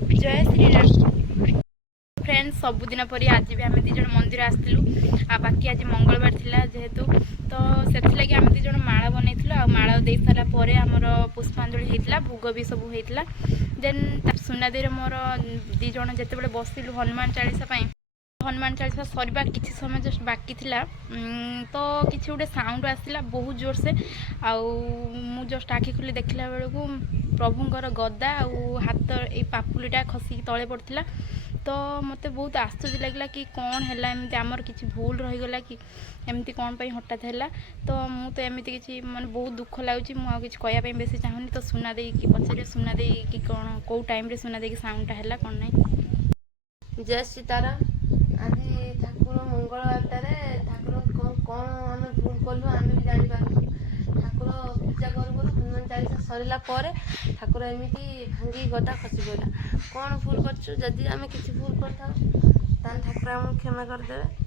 जय श्रीराम फ्रेंड्स सबुदिन परी आज भी आम दीज मंदिर आसलु बाकी आज मंगलवार थिला जेहेतु तो से आम दीज माला बनई माला दे सारापर आमर पुष्पांजलि होता भोग भी सब होता देन सुनादी मोर दीज जिते बसिलु हनुमान चालीसा हनुमान चालीसा सरवा किसी समय जस्ट बाकी थिला तो किसी गोटे साउंड आसला बहुत जोर से आउ जस्ट आखि खुली देखला बेलू प्रभुंर गदा आ हाथ ये पापुलीटा खसिक तले पड़ता तो मत बहुत आश्चर्य लगला कि कौन है एमती आमर किसी भूल रहीगला कि एमती कौन पर हठात है तो मुझे एमती किसी माने बहुत दुख लगुच मुझे किसी कहवाई बेसी चाहूनी तो सुना दे कि पचारे सुना दे कि कौन कौ टाइम सुना दे कि साउंडटा है कौन नहीं। जय सीताराम। आज ठाकुर मंगलवार ठाकुर कौन आम भूल कलु आम भी जापारू ठाकुर पूजा करूँ हनुमान चालीसा सरला ठाकुर एमती भांगी गदा खसी पड़ा कौन भूल करछु जदि आम किसी भूल करता ठाकुर आमको क्षमा करदे।